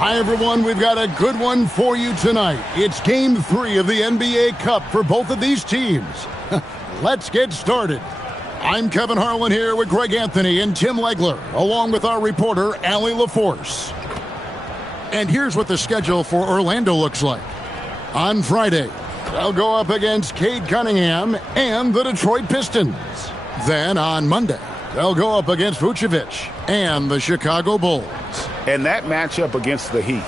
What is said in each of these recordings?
Hi, everyone. We've got a good one for you tonight. It's Game 3 of the NBA Cup for both of these teams. Let's get started. I'm Kevin Harlan here with Greg Anthony and Tim Legler, along with our reporter, Allie LaForce. And here's what the schedule for Orlando looks like. On Friday, they'll go up against Cade Cunningham and the Detroit Pistons. Then on Monday, they'll go up against Vucevic and the Chicago Bulls. And that matchup against the Heat,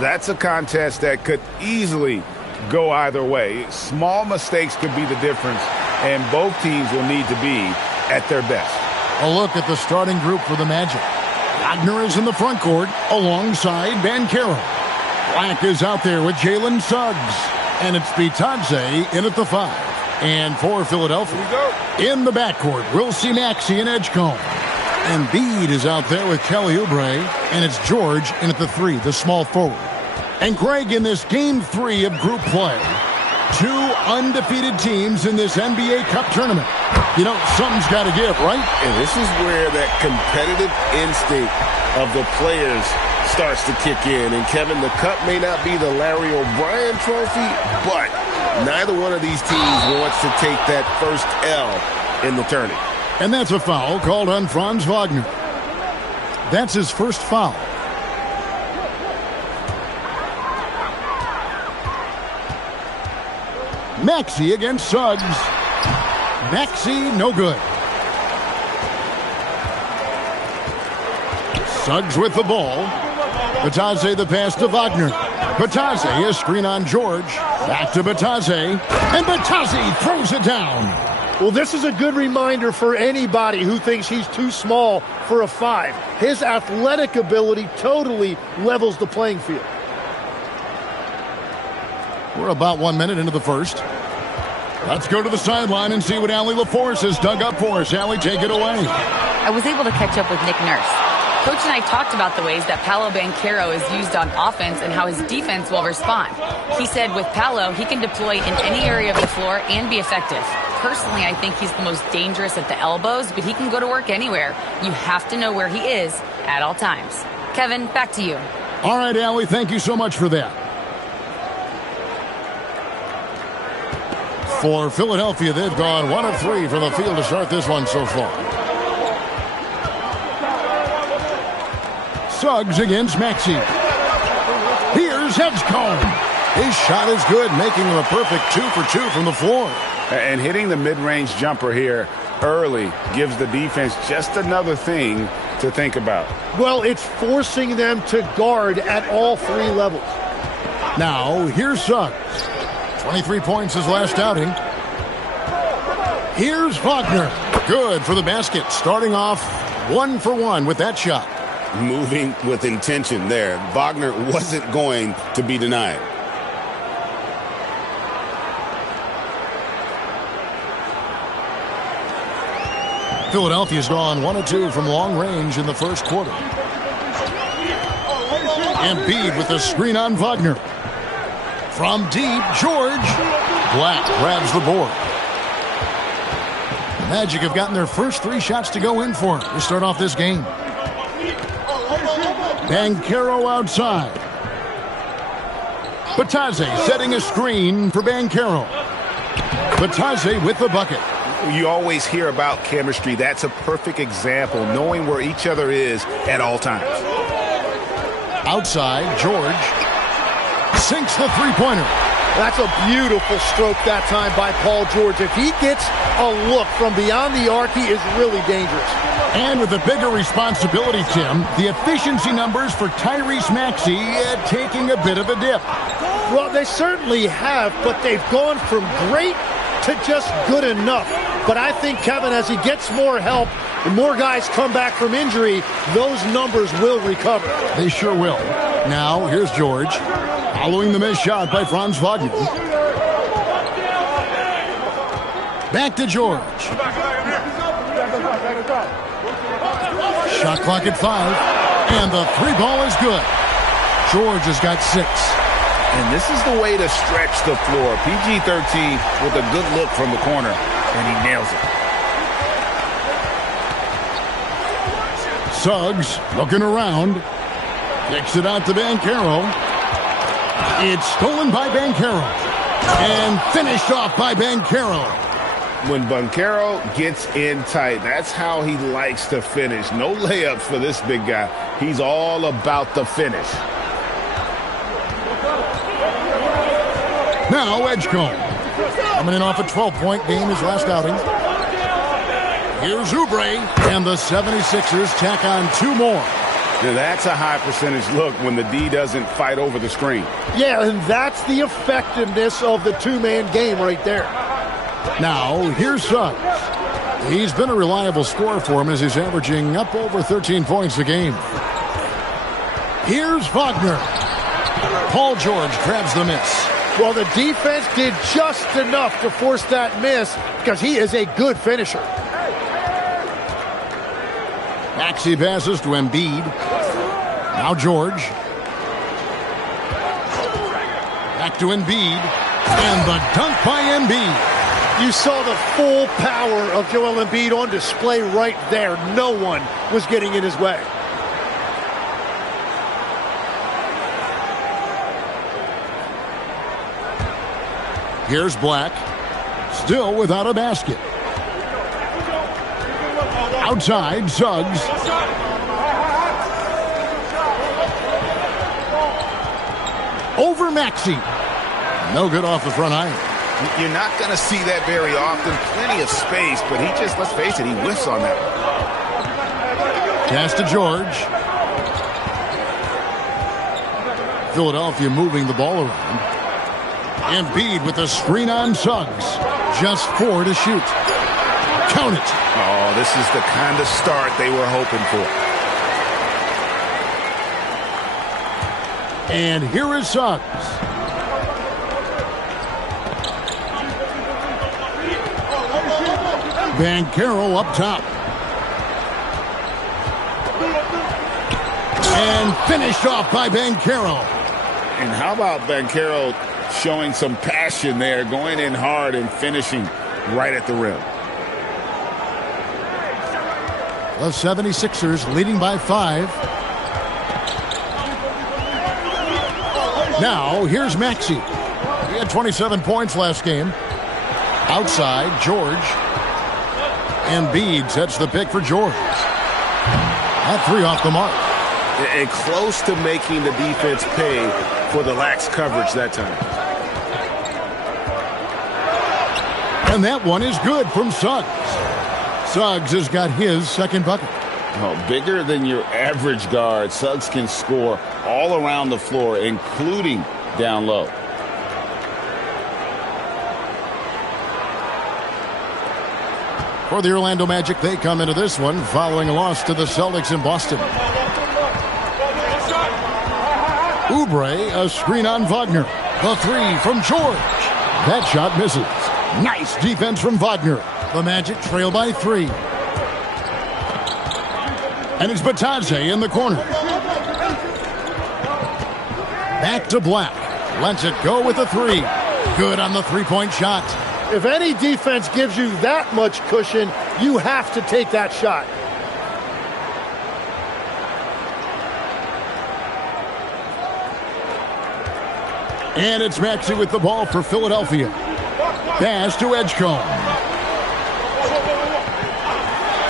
that's a contest that could easily go either way. Small mistakes could be the difference, and both teams will need to be at their best. A look at the starting group for the Magic. Wagner is in the front court alongside Banchero. Black is out there with Jalen Suggs. And it's Bitadze in at the 5. And for Philadelphia, in the backcourt, we'll see Maxey and Edgecombe. And Embiid is out there with Kelly Oubre, and it's George in at the 3, the small forward. And Greg, in this Game 3 of group play, 2 undefeated teams in this NBA Cup tournament. You know, something's got to give, right? And this is where that competitive instinct of the players starts to kick in. And Kevin, the cup may not be the Larry O'Brien trophy, but neither one of these teams wants to take that first L in the tourney. And that's a foul called on Franz Wagner. That's his first foul. Maxey against Suggs. Maxey, no good. Suggs with the ball. Bitadze the pass to Wagner. Bitadze, a screen on George. Back to Bitadze. And Bitadze throws it down. Well, this is a good reminder for anybody who thinks he's too small for a 5. His athletic ability totally levels the playing field. We're about 1 minute into the first. Let's go to the sideline and see what Allie LaForce has dug up for us. Allie, take it away. I was able to catch up with Nick Nurse. Coach and I talked about the ways that Paolo Banchero is used on offense and how his defense will respond. He said with Paolo, he can deploy in any area of the floor and be effective. Personally, I think he's the most dangerous at the elbows, but he can go to work anywhere. You have to know where he is at all times. Kevin, back to you. All right, Allie, thank you so much for that. For Philadelphia, they've gone 1 of 3 from the field to start this one so far. Suggs against Maxey. Here's Edgecombe. His shot is good, making him a perfect 2 for 2 from the floor. And hitting the mid-range jumper here early gives the defense just another thing to think about. Well, it's forcing them to guard at all 3 levels. Now, here's Suggs. 23 points his last outing. Here's Wagner. Good for the basket. Starting off 1 for 1 with that shot. Moving with intention there. Wagner wasn't going to be denied. Philadelphia's gone 1 of 2 from long range in the first quarter. Embiid with the screen on Wagner. From deep, George. Black grabs the board. The Magic have gotten their first 3 shots to go in for him to start off this game. Banchero outside. Bitadze setting a screen for Banchero. Bitadze with the bucket. You always hear about chemistry. That's a perfect example, knowing where each other is at all times. Outside, George sinks the three-pointer. That's a beautiful stroke that time by Paul George. If he gets a look from beyond the arc, he is really dangerous. And with a bigger responsibility, Tim, the efficiency numbers for Tyrese Maxey taking a bit of a dip. Well, they certainly have, but they've gone from great to just good enough. But I think, Kevin, as he gets more help, the more guys come back from injury, those numbers will recover. They sure will. Now, here's George, following the missed shot by Franz Wagner. Back to George. Shot clock at 5, and the 3 ball is good. George has got 6. And this is the way to stretch the floor. PG-13 with a good look from the corner, and he nails it. Suggs looking around. Kicks it out to Banchero. It's stolen by Banchero. And finished off by Banchero. When Banchero gets in tight, that's how he likes to finish. No layups for this big guy. He's all about the finish. Now Edgecombe. Coming in off a 12-point game his last outing. Here's Oubre. And the 76ers tack on 2 more. Now that's a high percentage look when the D doesn't fight over the screen. Yeah, and that's the effectiveness of the two-man game right there. Now, here's Suggs. He's been a reliable scorer for him as he's averaging up over 13 points a game. Here's Wagner. Paul George grabs the miss. Well, the defense did just enough to force that miss because he is a good finisher. Maxey passes to Embiid. Now George. Back to Embiid. And the dunk by Embiid. You saw the full power of Joel Embiid on display right there. No one was getting in his way. Here's Black. Still without a basket. Outside, Suggs. Over Maxey. No good off the front iron. You're not going to see that very often. Plenty of space, but he just, let's face it, he whiffs on that one. Pass to George. Philadelphia moving the ball around. Embiid with a screen on Suggs. Just 4 to shoot. Count it. Oh, this is the kind of start they were hoping for. And here is Suggs. Banchero up top. And finished off by Banchero. And how about Banchero showing some passion there, going in hard and finishing right at the rim. The 76ers leading by 5. Now, here's Maxey. He had 27 points last game. Outside, George. Embiid sets the pick for George. That 3 off the mark. And close to making the defense pay for the lax coverage that time. And that one is good from Suggs. Suggs has got his second bucket. Oh, bigger than your average guard, Suggs can score all around the floor, including down low. For the Orlando Magic, they come into this one following a loss to the Celtics in Boston. Oubre, a screen on Wagner. The 3 from George. That shot misses. Nice defense from Wagner. The Magic trail by 3. And it's Batadze in the corner. Back to Black. Lets it go with the 3. Good on the three-point shot. If any defense gives you that much cushion, you have to take that shot. And it's Maxey with the ball for Philadelphia. Pass to Edgecombe.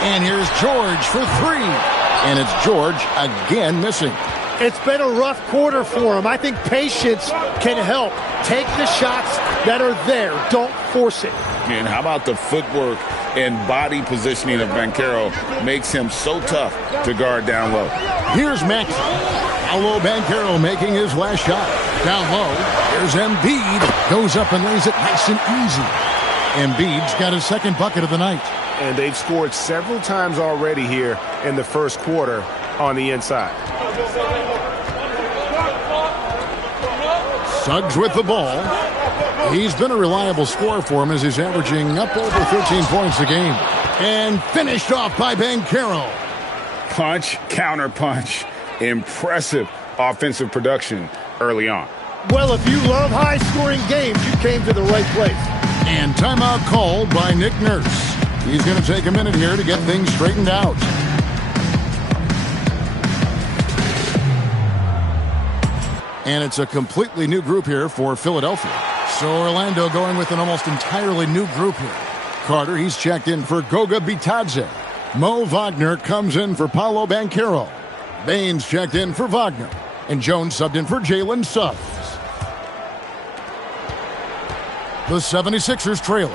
And here's George for 3. And it's George again missing. It's been a rough quarter for him. I think patience can help. Take the shots that are there. Don't force it. And how about the footwork and body positioning of Banchero makes him so tough to guard down low. Here's Maxey. Paolo Banchero making his last shot. Down low. Here's Embiid. Goes up and lays it nice and easy. Embiid's got his second bucket of the night. And they've scored several times already here in the first quarter on the inside. Suggs with the ball. He's been a reliable scorer for him as he's averaging up over 13 points a game. And finished off by Banchero. Punch, counter punch. Impressive offensive production early on. Well, if you love high-scoring games, you came to the right place. And timeout called by Nick Nurse. He's going to take a minute here to get things straightened out. And it's a completely new group here for Philadelphia. So Orlando going with an almost entirely new group here. Carter, he's checked in for Goga Bitadze. Mo Wagner comes in for Paolo Banchero. Baines checked in for Wagner. And Jones subbed in for Jalen Suggs. The 76ers trailing.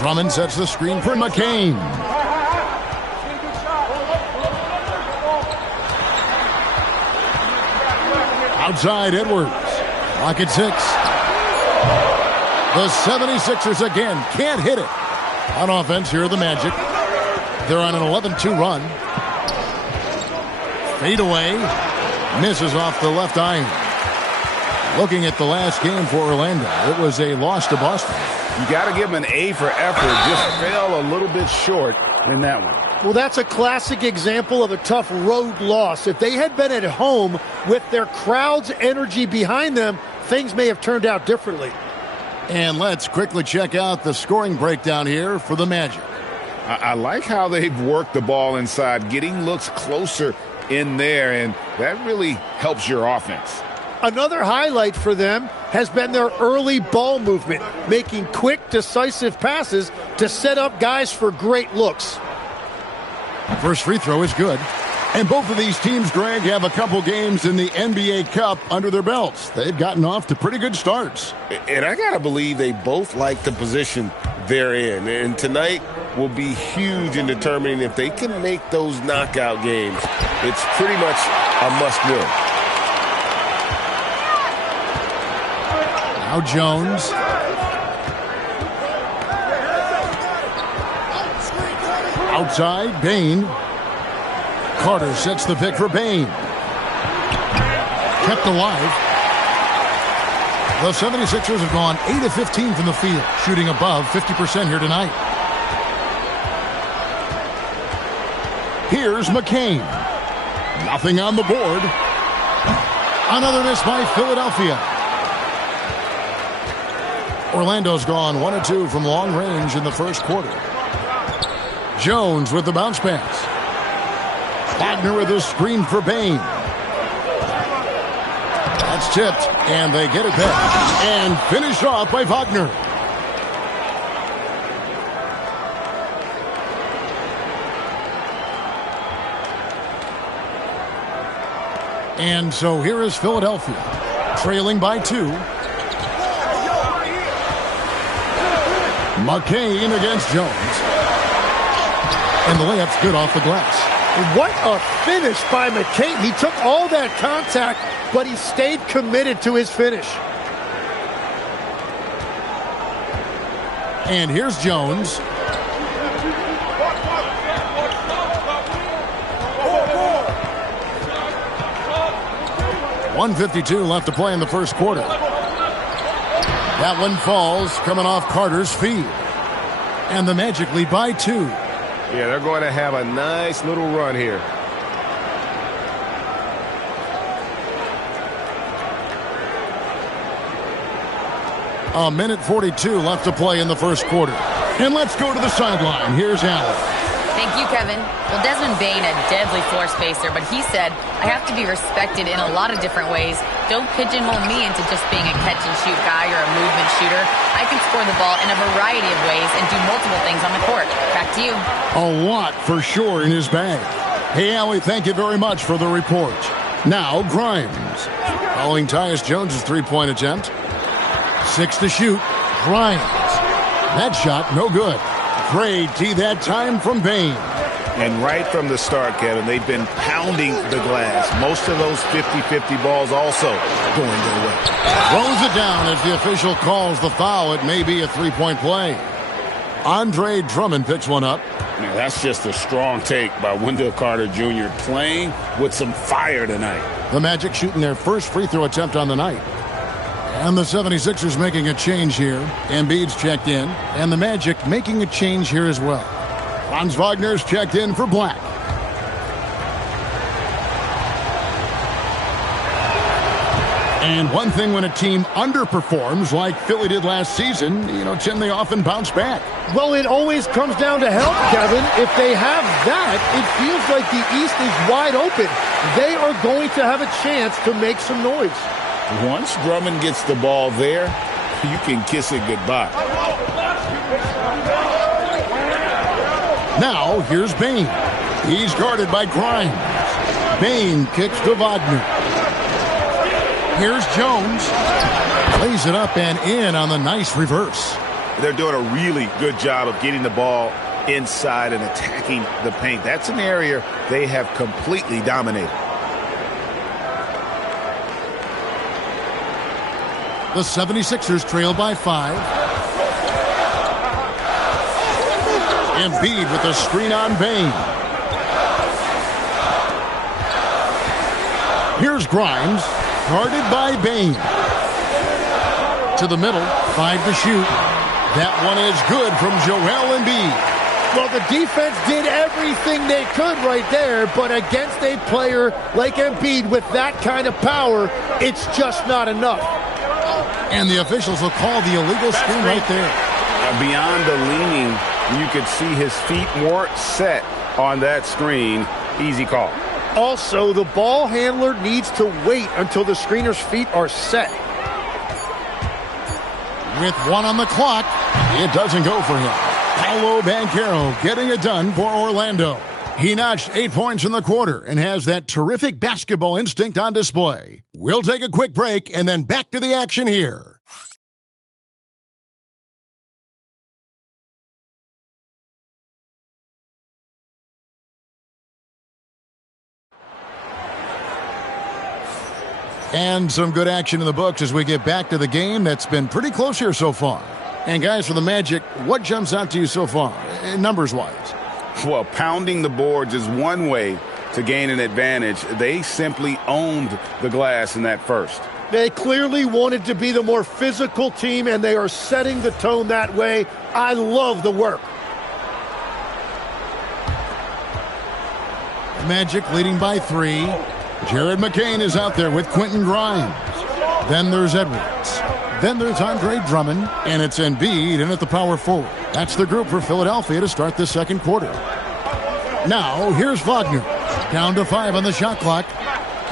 Drummond sets the screen for McCain. Outside Edwards. Clock at 6. The 76ers again can't hit it. On offense, here are the Magic. They're on an 11-2 run. Fade away. Misses off the left iron. Looking at the last game for Orlando, it was a loss to Boston. You got to give them an A for effort. Just fell a little bit short in that one. Well, that's a classic example of a tough road loss. If they had been at home with their crowd's energy behind them, things may have turned out differently. And let's quickly check out the scoring breakdown here for the Magic. I like how they've worked the ball inside, getting looks closer in there, and that really helps your offense. Another highlight for them has been their early ball movement, making quick, decisive passes to set up guys for great looks. First free throw is good. And both of these teams, Greg, have a couple games in the NBA Cup under their belts. They've gotten off to pretty good starts. And I got to believe they both like the position they're in. And tonight will be huge in determining if they can make those knockout games. It's pretty much a must-win. Now Jones. Outside, Bane. Carter sets the pick for Bane. Kept alive. The 76ers have gone 8 of 15 from the field, shooting above 50% here tonight. Here's McCain. Nothing on the board. Another miss by Philadelphia. Orlando's gone 1 of 2 from long range in the first quarter. Jones with the bounce pass. Wagner with a screen for Bane. That's tipped, and they get it back. And finished off by Wagner. And so here is Philadelphia, trailing by 2. McCain against Jones. And the layup's good off the glass. What a finish by McCain. He took all that contact, but he stayed committed to his finish. And here's Jones. .152 left to play in the first quarter. That one falls, coming off Carter's feed. And the Magic lead by 2. Yeah, they're going to have a nice little run here. A minute 42 left to play in the first quarter. And let's go to the sideline. Here's Allen. Thank you, Kevin. Well, Desmond Bane, a deadly floor spacer, but he said, I have to be respected in a lot of different ways. Don't pigeonhole me into just being a catch-and-shoot guy or a movement shooter. I can score the ball in a variety of ways and do multiple things on the court. Back to you. A lot for sure in his bag. Hey, Allie, thank you very much for the report. Now, Grimes. Following Tyus Jones' three-point attempt. 6 to shoot. Grimes. That shot, no good. Great D that time from Bane. And right from the start, Kevin, they've been pounding the glass. Most of those 50-50 balls also going their way. Throws it down as the official calls the foul. It may be a three-point play. Andre Drummond picks one up. Man, that's just a strong take by Wendell Carter Jr. playing with some fire tonight. The Magic shooting their first free throw attempt on the night. And the 76ers making a change here. Embiid's checked in. And the Magic making a change here as well. Franz Wagner's checked in for Black. And one thing when a team underperforms like Philly did last season, Tim, they often bounce back. Well, it always comes down to health, Kevin. If they have that, it feels like the East is wide open. They are going to have a chance to make some noise. Once Drummond gets the ball there, you can kiss it goodbye. Now, here's Bain. He's guarded by Grimes. Bain kicks to Wagner. Here's Jones. Plays it up and in on the nice reverse. They're doing a really good job of getting the ball inside and attacking the paint. That's an area they have completely dominated. The 76ers trail by 5. Embiid with the screen on Bain. Here's Grimes, guarded by Bain. To the middle, 5 to shoot. That one is good from Joel Embiid. Well, the defense did everything they could right there, but against a player like Embiid with that kind of power, it's just not enough. And the officials will call the illegal screen right there. Beyond the leaning, you could see his feet more set on that screen. Easy call. Also, the ball handler needs to wait until the screener's feet are set. With 1 on the clock, it doesn't go for him. Paolo Banchero getting it done for Orlando. He notched 8 points in the quarter and has that terrific basketball instinct on display. We'll take a quick break and then back to the action here. And some good action in the books as we get back to the game that's been pretty close here so far. And guys, for the Magic, what jumps out to you so far, numbers-wise? Well, pounding the boards is one way to gain an advantage. They simply owned the glass in that first. They clearly wanted to be the more physical team, and they are setting the tone that way. I love the work. Magic leading by 3. Jared McCain is out there with Quentin Grimes. Then there's Edwards. Then there's Andre Drummond, and it's Embiid in at the power forward. That's the group for Philadelphia to start the second quarter. Now, here's Wagner. Down to 5 on the shot clock.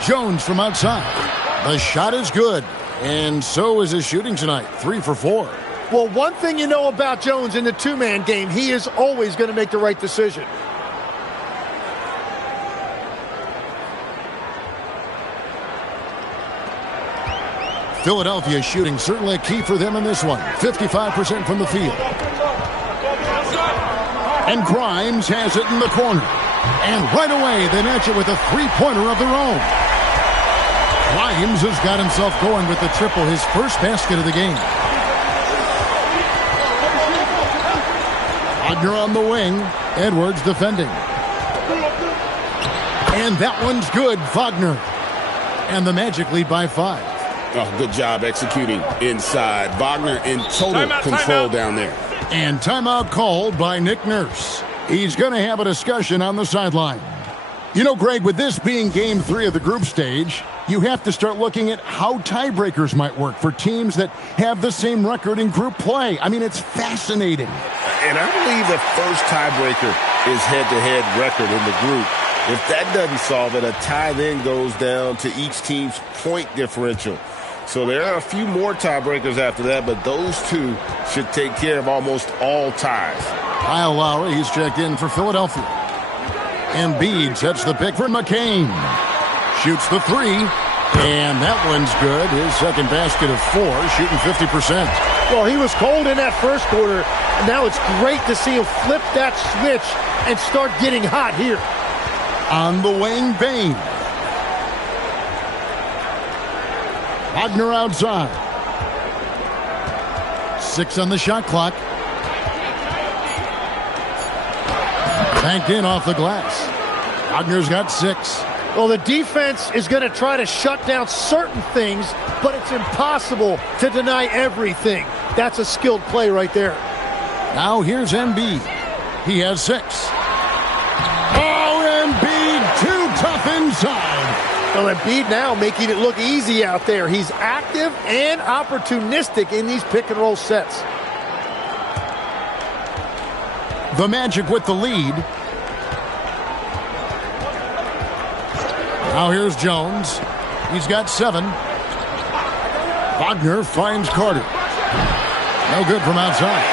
Jones from outside. The shot is good, and so is his shooting tonight, 3 for 4. Well, one thing you know about Jones in the two-man game, he is always going to make the right decision. Philadelphia shooting certainly a key for them in this one. 55% from the field. And Grimes has it in the corner. And right away, they match it with a three-pointer of their own. Grimes has got himself going with the triple, his first basket of the game. Wagner on the wing. Edwards defending. And that one's good, Wagner. And the Magic lead by 5. Oh, good job executing inside. Wagner in total control down there. And timeout called by Nick Nurse. He's going to have a discussion on the sideline. You know, Greg, with this being game 3 of the group stage, you have to start looking at how tiebreakers might work for teams that have the same record in group play. I mean, it's fascinating. And I believe the first tiebreaker is head-to-head record in the group. If that doesn't solve it, a tie then goes down to each team's point differential. So there are a few more tiebreakers after that, but those two should take care of almost all ties. Kyle Lowry, he's checked in for Philadelphia. Embiid sets the pick for McCain. Shoots the 3, and that one's good. His second basket of 4, shooting 50%. Well, he was cold in that first quarter, and now it's great to see him flip that switch and start getting hot here. On the wing, Bain. Wagner outside. 6 on the shot clock. Banked in off the glass. Wagner's got 6. Well, the defense is going to try to shut down certain things, but it's impossible to deny everything. That's a skilled play right there. Now here's Embiid. He has 6. Oh, Embiid, too tough inside. Well, Embiid now making it look easy out there. He's active and opportunistic in these pick-and-roll sets. The Magic with the lead. Now here's Jones. He's got 7. Wagner finds Carter. No good from outside.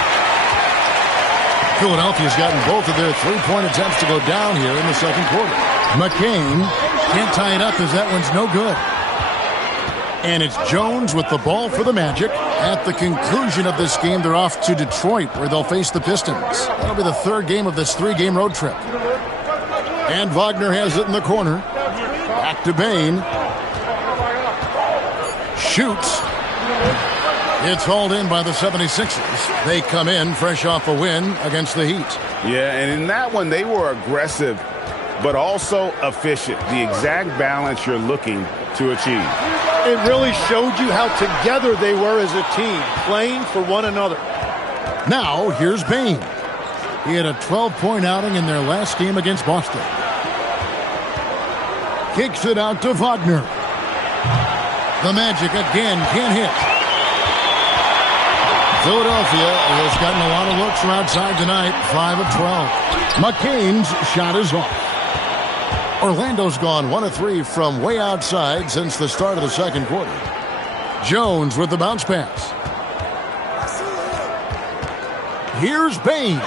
Philadelphia's gotten both of their three-point attempts to go down here in the second quarter. McCain can't tie it up as that one's no good. And it's Jones with the ball for the Magic. At the conclusion of this game, they're off to Detroit, where they'll face the Pistons. That'll be the third game of this 3-game road trip. And Wagner has it in the corner. Back to Bain. Shoots. It's hauled in by the 76ers. They come in fresh off a win against the Heat. Yeah, and in that one, they were aggressive, but also efficient. The exact balance you're looking to achieve. It really showed you how together they were as a team, playing for one another. Now, here's Bain. He had a 12-point outing in their last game against Boston. Kicks it out to Wagner. The Magic again can't hit. Philadelphia has gotten a lot of looks from outside tonight, 5 of 12. McCain's shot is off. Orlando's gone 1 of 3 from way outside since the start of the second quarter. Jones with the bounce pass. Here's Bain.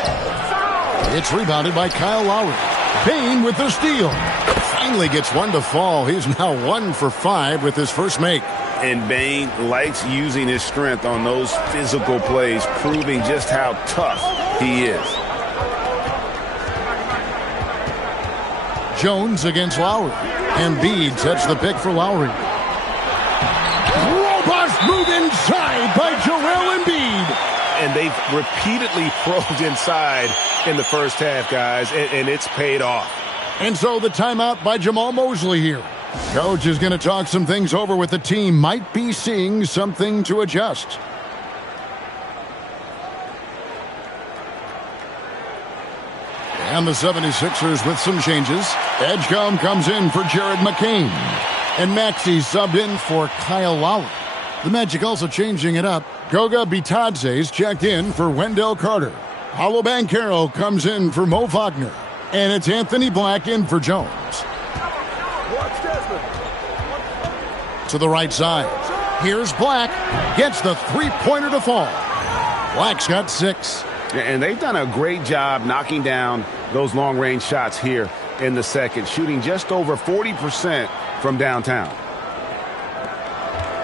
It's rebounded by Kyle Lowry. Bain with the steal. Finally gets one to fall. He's now 1 for 5 with his first make. And Bain likes using his strength on those physical plays, proving just how tough he is. Jones against Lowry. Embiid sets the pick for Lowry. Robust move inside by Joel Embiid. And they've repeatedly probed inside in the first half, guys, and it's paid off. And so the timeout by Jamal Mosley here. Coach is going to talk some things over with the team. Might be seeing something to adjust. And the 76ers with some changes. Edgecombe comes in for Jared McCain. And Maxey subbed in for Kyle Lowry. The Magic also changing it up. Goga Bitadze's checked in for Wendell Carter. Paolo Banchero comes in for Mo Wagner. And it's Anthony Black in for Jones. To the right side. Here's Black. Gets the three-pointer to fall. Black's got 6. And they've done a great job knocking down those long-range shots here in the second, shooting just over 40% from downtown.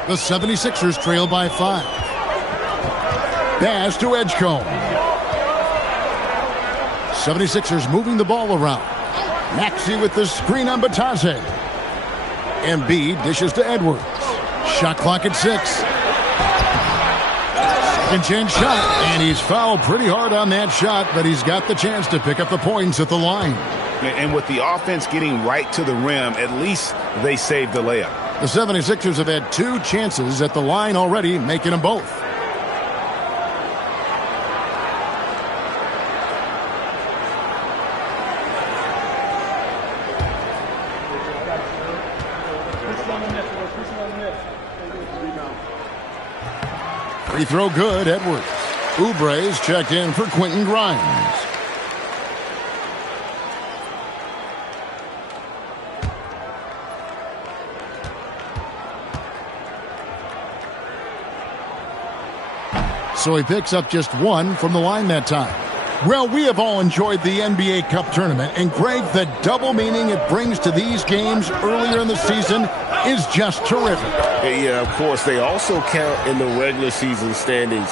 The 76ers trail by 5. Pass to Edgecombe. 76ers moving the ball around. Maxey with the screen on Bitadze. Embiid dishes to Edwards. Shot clock at 6. Second chance shot, and he's fouled pretty hard on that shot, but he's got the chance to pick up the points at the line. And with the offense getting right to the rim, at least they saved the layup. The 76ers have had 2 chances at the line already, making them both. Free throw good, Edwards. Oubre's checked in for Quentin Grimes. So he picks up just 1 from the line that time. Well, we have all enjoyed the NBA Cup tournament, and Greg, the double meaning it brings to these games earlier in the season is just terrific. Yeah, of course. They also count in the regular season standings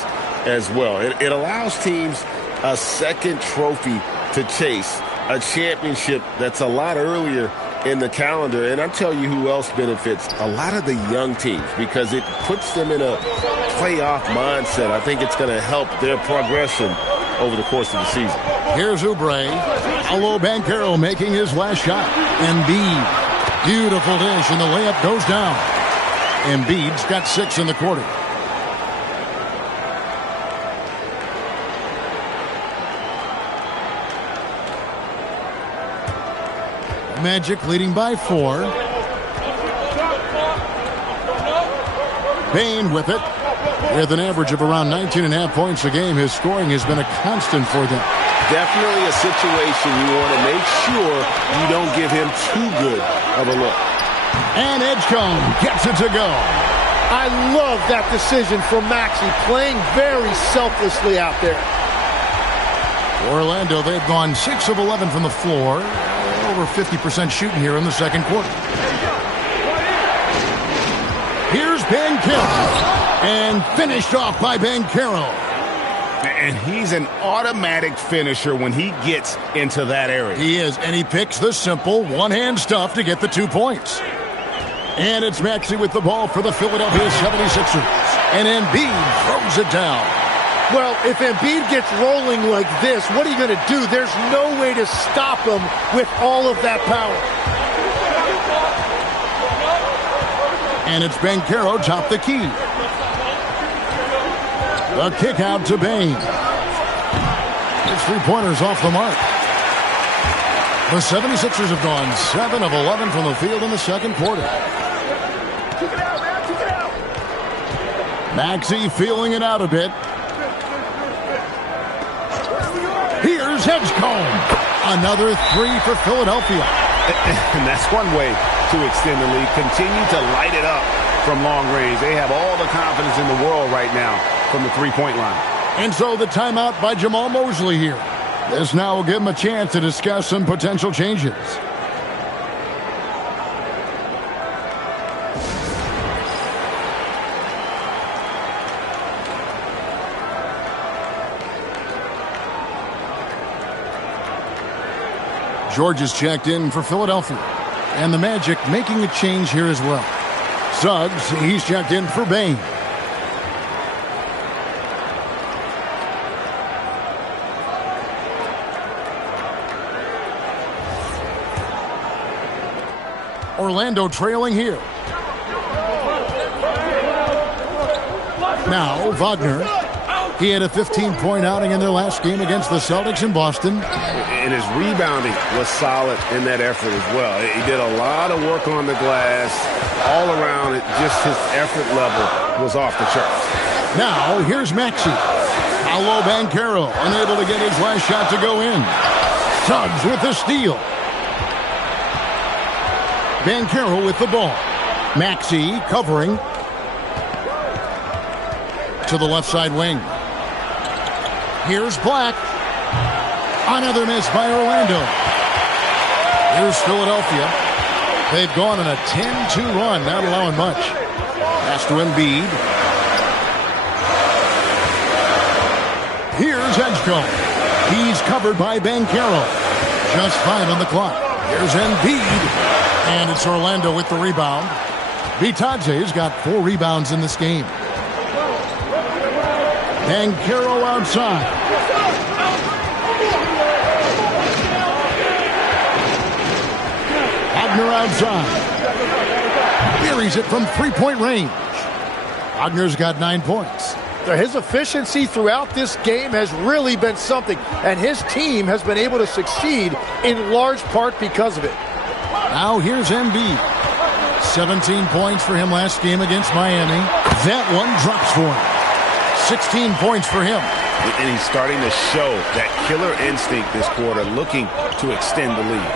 as well. It allows teams a second trophy to chase, a championship that's a lot earlier in the calendar. And I'll tell you who else benefits, a lot of the young teams, because it puts them in a playoff mindset. I think it's going to help their progression over the course of the season. Here's Oubre. Paolo Banchero making his last shot. Embiid. Beautiful dish, and the layup goes down. Embiid's got 6 in the quarter. Magic leading by 4. Bain with it. With an average of around 19.5 points a game, his scoring has been a constant for them. Definitely a situation you want to make sure you don't give him too good of a look. And Edgecombe gets it to go. I love that decision from Maxey, playing very selflessly out there. Orlando, they've gone 6 of 11 from the floor. Over 50% shooting here in the second quarter. Here's Banchero. And finished off by Banchero. And he's an automatic finisher when he gets into that area. He is, and he picks the simple one-hand stuff to get the 2 points. And it's Maxey with the ball for the Philadelphia 76ers. And Embiid throws it down. Well, if Embiid gets rolling like this, what are you going to do? There's no way to stop him with all of that power. And it's Banchero top the key. The kick out to Bain. His three-pointers off the mark. The 76ers have gone 7 of 11 from the field in the second quarter. Maxey feeling it out a bit. Here's Edgecombe. Another 3 for Philadelphia. And that's one way to extend the lead. Continue to light it up from long range. They have all the confidence in the world right now from the three-point line. And so the timeout by Jamal Mosley here. This now will give him a chance to discuss some potential changes. George is checked in for Philadelphia. And the Magic making a change here as well. Suggs, he's checked in for Bain. Orlando trailing here. Now, Wagner. He had a 15-point outing in their last game against the Celtics in Boston. And his rebounding was solid in that effort as well. He did a lot of work on the glass. All around, just his effort level was off the charts. Now, here's Maxey. Paolo Banchero, unable to get his last shot to go in. Suggs with the steal. Banchero with the ball. Maxey covering to the left side wing. Here's Black. Another miss by Orlando. Here's Philadelphia. They've gone on a 10-2 run, not allowing much. Pass to Embiid. Here's Edgecombe. He's covered by Banchero. Just 5 on the clock. Here's Embiid. And it's Orlando with the rebound. Bitadze's got 4 rebounds in this game. Banchero outside. Wagner outside. Buries it from 3-point range. Wagner's got 9 points. His efficiency throughout this game has really been something, and his team has been able to succeed in large part because of it. Now here's Embiid. 17 points for him last game against Miami. That one drops for him. 16 points for him. And he's starting to show that killer instinct this quarter, looking to extend the lead.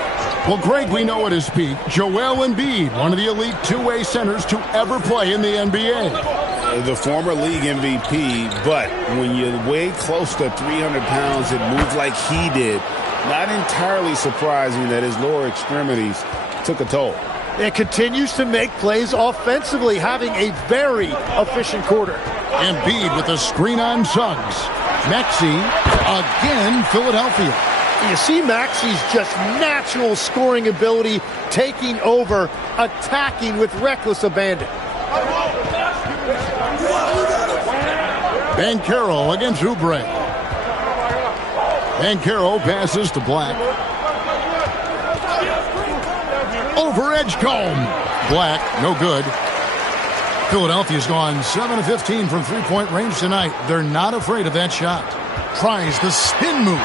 Well, Greg, we know at his peak, Joel Embiid, one of the elite two-way centers to ever play in the NBA. The former league MVP, but when you weigh close to 300 pounds and move like he did, not entirely surprising that his lower extremities took a toll. It continues to make plays offensively, having a very efficient quarter. Embiid with a screen on Suggs. Maxey, again, Philadelphia. You see Maxey's just natural scoring ability taking over, attacking with reckless abandon. Banchero against Oubre. Banchero passes to Black. Over Edgecombe. Black, no good. Philadelphia's gone 7 of 15 from three-point range tonight. They're not afraid of that shot. Tries the spin move.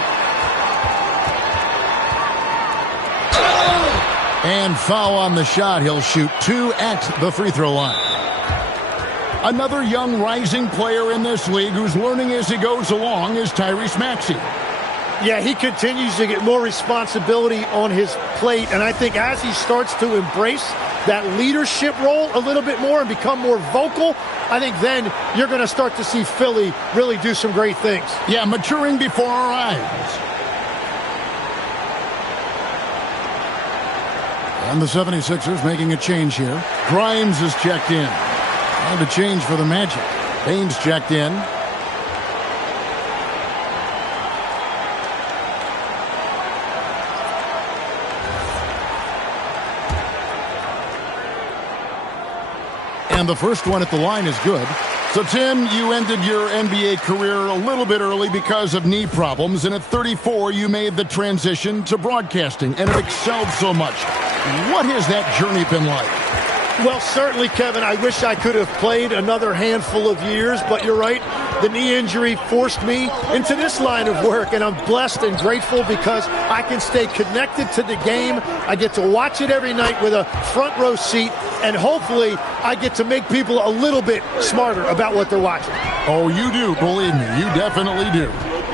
And foul on the shot. He'll shoot 2 at the free throw line. Another young rising player in this league who's learning as he goes along is Tyrese Maxey. Yeah, he continues to get more responsibility on his plate, and I think as he starts to embrace that leadership role a little bit more and become more vocal, I think then you're going to start to see Philly really do some great things. Yeah, maturing before our eyes. And the 76ers making a change here. Grimes is checked in. And a change for the Magic. Baines checked in. And the first one at the line is good. So, Tim, you ended your NBA career a little bit early because of knee problems, and at 34, you made the transition to broadcasting, and it excelled so much. What has that journey been like? Well, certainly, Kevin, I wish I could have played another handful of years, but you're right. The knee injury forced me into this line of work, and I'm blessed and grateful because I can stay connected to the game. I get to watch it every night with a front row seat, and hopefully I get to make people a little bit smarter about what they're watching. Oh, you do, believe me. You definitely do.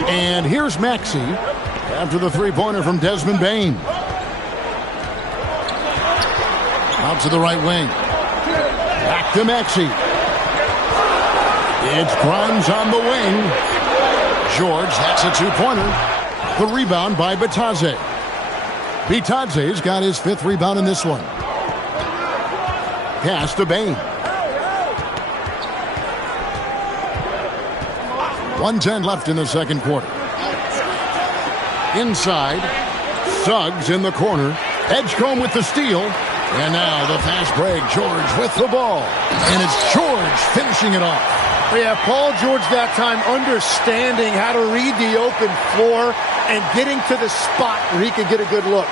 And here's Maxey after the three-pointer from Desmond Bane. Out to the right wing. Back to Maxey. It's Grimes on the wing. George, that's a two-pointer. The rebound by Bitadze. Bitadze's got his fifth rebound in this one. Pass to Bane. 1:10 left in the second quarter. Inside. Suggs in the corner. Edgecombe with the steal. And now the fast break. George with the ball. And it's George finishing it off. Yeah, Paul George that time understanding how to read the open floor and getting to the spot where he could get a good look.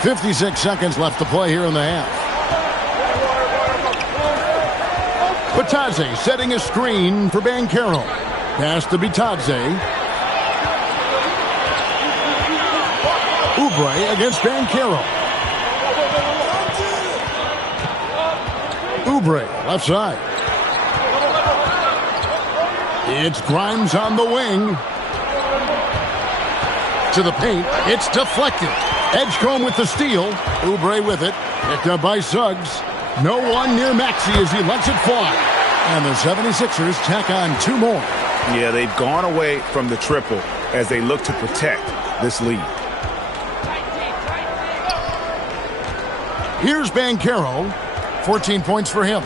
.56 seconds left to play here in the half. Bitadze setting a screen for Banchero. Pass to Bitadze. Oubre against Banchero. Oubre, left side. It's Grimes on the wing. To the paint. It's deflected. Edgecombe with the steal. Oubre with it. Picked up by Suggs. No one near Maxey as he lets it fly. And the 76ers tack on two more. Yeah, they've gone away from the triple as they look to protect this lead. Here's Banchero. 14 points for him.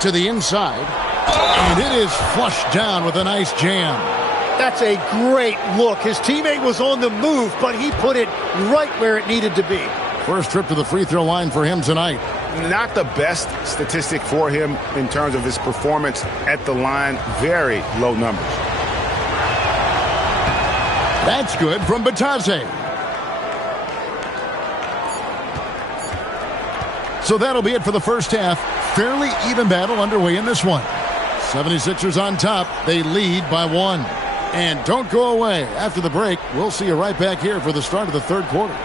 To the inside. And it is flushed down with a nice jam. That's a great look. His teammate was on the move, but he put it right where it needed to be. First trip to the free throw line for him tonight. Not the best statistic for him in terms of his performance at the line. Very low numbers. That's good from Bitadze. So that'll be it for the first half. Fairly even battle underway in this one. 76ers on top. They lead by 1. And don't go away. After the break, we'll see you right back here for the start of the third quarter.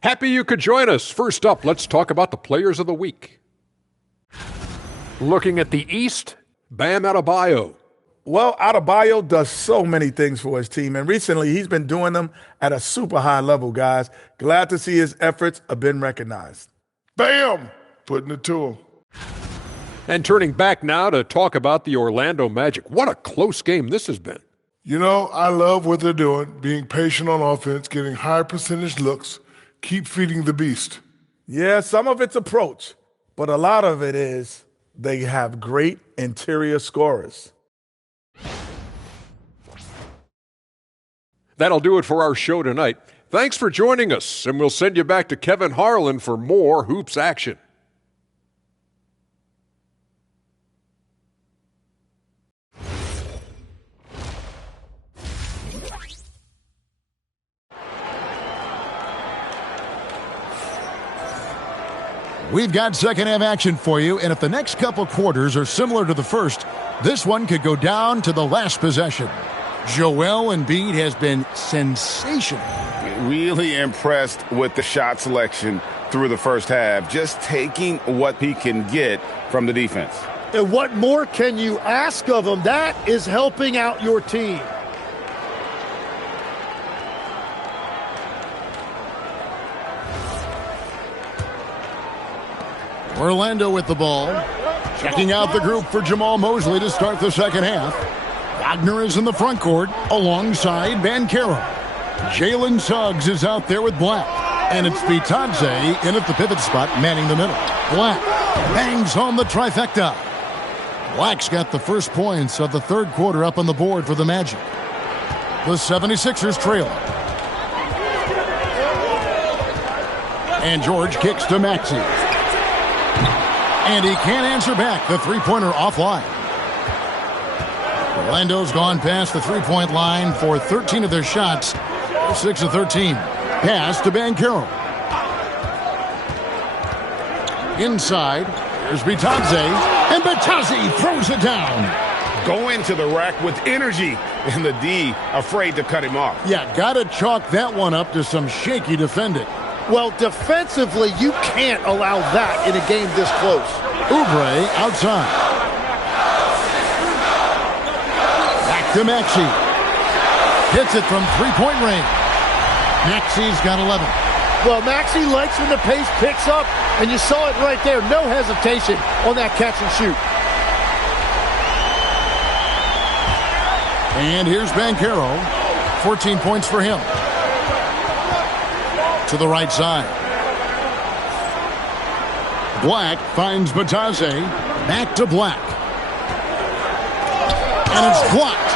Happy you could join us. First up, let's talk about the players of the week. Looking at the East, Bam Adebayo. Well, Adebayo does so many things for his team, and recently he's been doing them at a super high level, guys. Glad to see his efforts have been recognized. Bam! Putting it to him. And turning back now to talk about the Orlando Magic. What a close game this has been. You know, I love what they're doing, being patient on offense, getting high percentage looks, keep feeding the beast. Yeah, some of it's approach, but a lot of it is They have great interior scorers. That'll do it for our show tonight. Thanks for joining us, and we'll send you back to Kevin Harlan for more hoops action. We've got second-half action for you, and if the next couple quarters are similar to the first, this one could go down to the last possession. Joel Embiid has been sensational. Really impressed with the shot selection through the first half, just taking what he can get from the defense. And what more can you ask of him? That is helping out your team. Orlando with the ball. Checking out the group for Jamal Mosley to start the second half. Wagner is in the front court alongside Banchero. Jalen Suggs is out there with Black. And it's Bitadze in at the pivot spot, manning the middle. Black bangs home the trifecta. Black's got the first points of the third quarter up on the board for the Magic. The 76ers trail. And George kicks to Maxey. And he can't answer back. The three-pointer offline. Orlando's gone past the three-point line for 13 of their shots. 6 of 13. Pass to Banchero. Inside. Here's Bitadze. And Bitadze throws it down. Going to the rack with energy. And the D afraid to cut him off. Yeah, got to chalk that one up to some shaky defending. Well, defensively, you can't allow that in a game this close. Oubre outside. Back to Maxey. Hits it from three-point range. Maxey's got 11. Well, Maxey likes when the pace picks up, and you saw it right there. No hesitation on that catch and shoot. And here's Banchero. 14 points for him. To the right side. Black finds Bitadze. Back to Black. And it's blocked.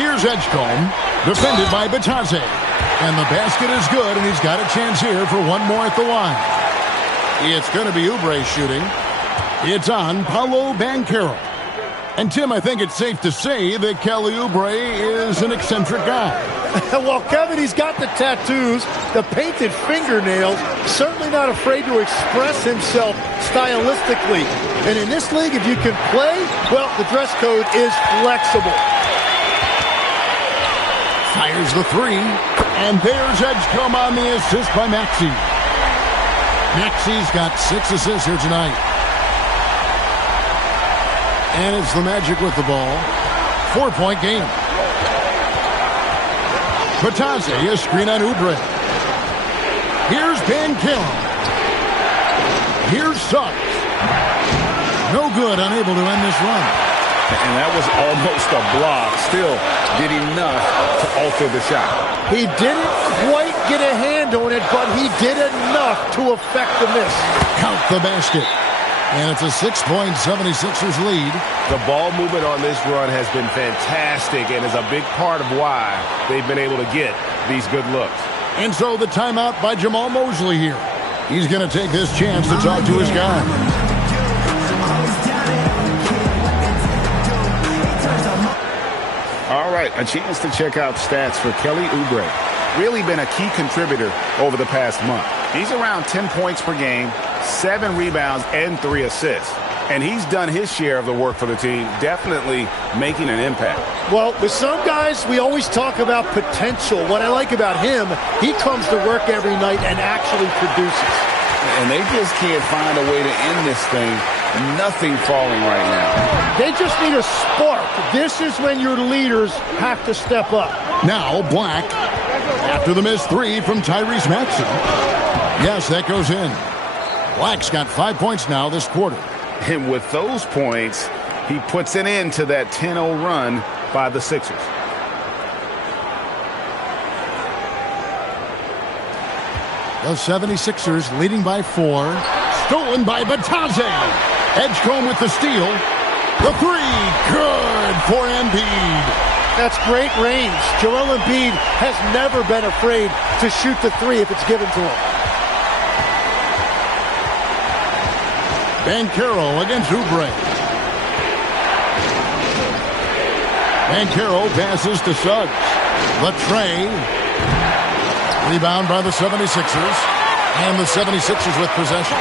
Here's Edgecombe. Defended by Bitadze. And the basket is good, and he's got a chance here for one more at the line. It's going to be Oubre shooting. It's on Paolo Banchero. And, Tim, I think it's safe to say that Kelly Oubre is an eccentric guy. Well, Kevin, he's got the tattoos, the painted fingernails, certainly not afraid to express himself stylistically. And in this league, if you can play, well, the dress code is flexible. Fires the three. And there's Edgecombe on the assist by Maxey. Maxey's got 6 assists here tonight. And it's the Magic with the ball. 4-point game. Bitadze, a screen on Oubre. Here's Banchero. Here's Suggs. No good, unable to end this run. And that was almost a block. Still did enough to alter the shot. He didn't quite get a hand on it, but he did enough to affect the miss. Count the basket. And it's a 6-point 76ers lead. The ball movement on this run has been fantastic and is a big part of why they've been able to get these good looks. And so the timeout by Jamal Mosley here. He's going to take this chance to talk to his guy. All right, a chance to check out stats for Kelly Oubre. Really been a key contributor over the past month. He's around 10 points per game, 7 rebounds, and 3 assists. And he's done his share of the work for the team, definitely making an impact. Well, with some guys, we always talk about potential. What I like about him, he comes to work every night and actually produces. And they just can't find a way to end this thing. Nothing falling right now. They just need a spark. This is when your leaders have to step up. Now Black, after the missed 3 from Tyrese Maxey. Yes, that goes in. Black's got 5 points now this quarter. And with those points, he puts an end to that 10-0 run by the Sixers. The 76ers leading by 4. Stolen by Batadze. Edgecombe with the steal. The three, good for Embiid. That's great range. Joel Embiid has never been afraid to shoot the three if it's given to him. Banchero against Oubre. Banchero passes to Suggs. Latre. Rebound by the 76ers. And the 76ers with possession.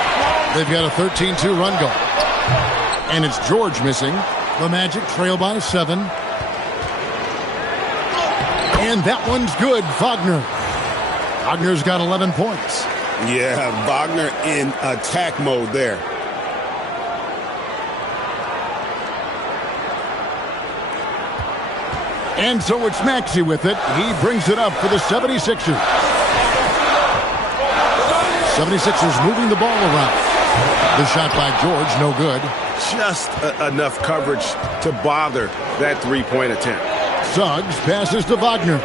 They've got a 13-2 run going. And it's George missing. The Magic trail by 7. And that one's good. Wagner. Wagner's got 11 points. Yeah, Wagner in attack mode there. And so it's Maxey with it. He brings it up for the 76ers. 76ers moving the ball around. The shot by George, no good. Just enough coverage to bother that three-point attempt. Suggs passes to Wagner.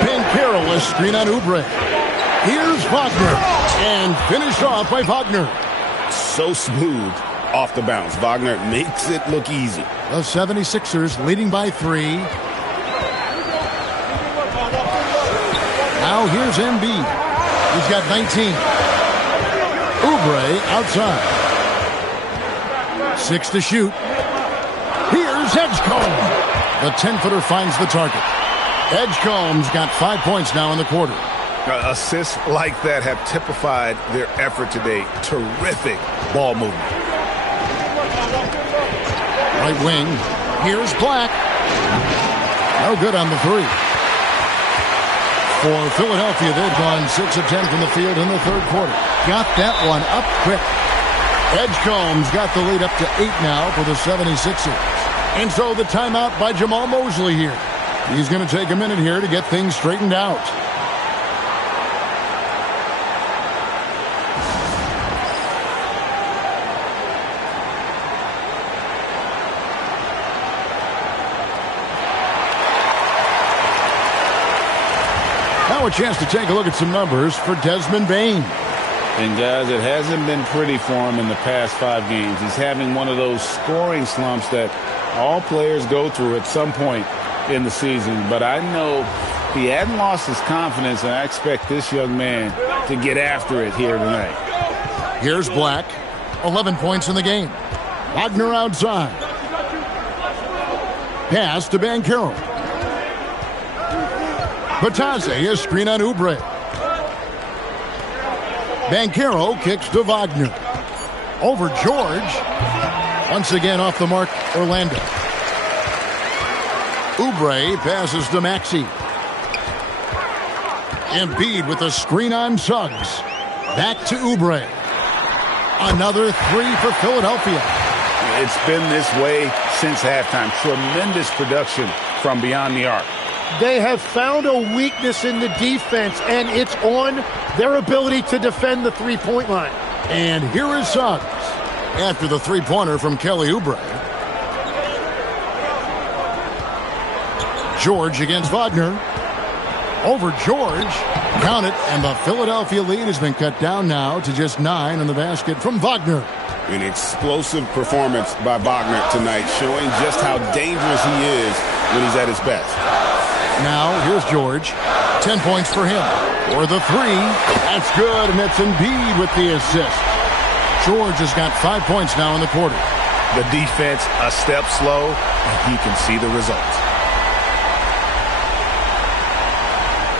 Banchero, a screen on Oubre. Here's Wagner. And finished off by Wagner. So smooth off the bounce. Wagner makes it look easy. The 76ers leading by 3. Now here's Embiid. He's got 19. Oubre outside. 6 to shoot. Here's Edgecombe. The 10-footer finds the target. Edgecombe's got 5 points now in the quarter. Assists like that have typified their effort today. Terrific ball movement. Right wing. Here's Black. No good on the 3. For Philadelphia, they've gone 6 of 10 from the field in the third quarter. Got that one up quick. Edgecombe's got the lead up to 8 now for the 76ers. And so the timeout by Jamal Mosley here. He's going to take a minute here to get things straightened out. Now a chance to take a look at some numbers for Desmond Bane. And guys, it hasn't been pretty for him in the past 5 games. He's having one of those scoring slumps that all players go through at some point in the season. But I know he hadn't lost his confidence, and I expect this young man to get after it here tonight. Here's Black. 11 points in the game. Wagner outside. Pass to Banchero. Batadze, a screen on Oubre. Banchero kicks to Wagner. Over George. Once again off the mark, Orlando. Oubre passes to Maxey. Embiid with a screen on Suggs. Back to Oubre. Another 3 for Philadelphia. It's been this way since halftime. Tremendous production from beyond the arc. They have found a weakness in the defense, and it's on their ability to defend the three-point line. And here is Suggs after the three-pointer from Kelly Oubre. George against Wagner. Over George. Count it, and the Philadelphia lead has been cut down now to just 9 in the basket from Wagner. An explosive performance by Wagner tonight, showing just how dangerous he is when he's at his best. Now, here's George. 10 points for him. For the 3. That's good, and it's Embiid with the assist. George has got 5 points now in the quarter. The defense a step slow, and he can see the results.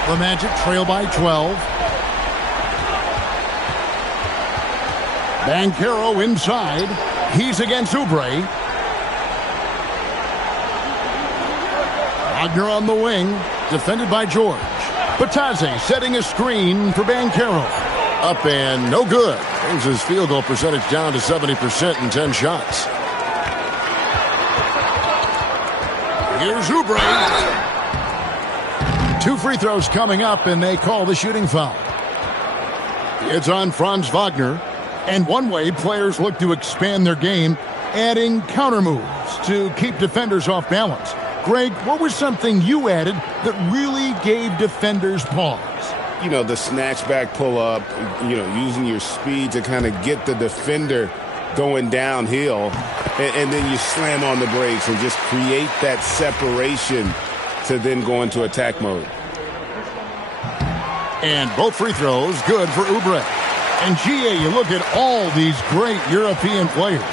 The Magic trail by 12. Banchero inside. He's against Oubre. Wagner on the wing. Defended by George. Batadze setting a screen for Banchero. Up and no good. Brings his field goal percentage down to 70% in 10 shots. Here's Oubre. 2 free throws coming up, and they call the shooting foul. It's on Franz Wagner. And one way players look to expand their game, adding counter moves to keep defenders off balance. Greg, what was something you added that really gave defenders pause? You know, the snatchback pull-up, you know, using your speed to kind of get the defender going downhill, and then you slam on the brakes and just create that separation to then go into attack mode. And both free throws good for Oubre. And GA, you look at all these great European players.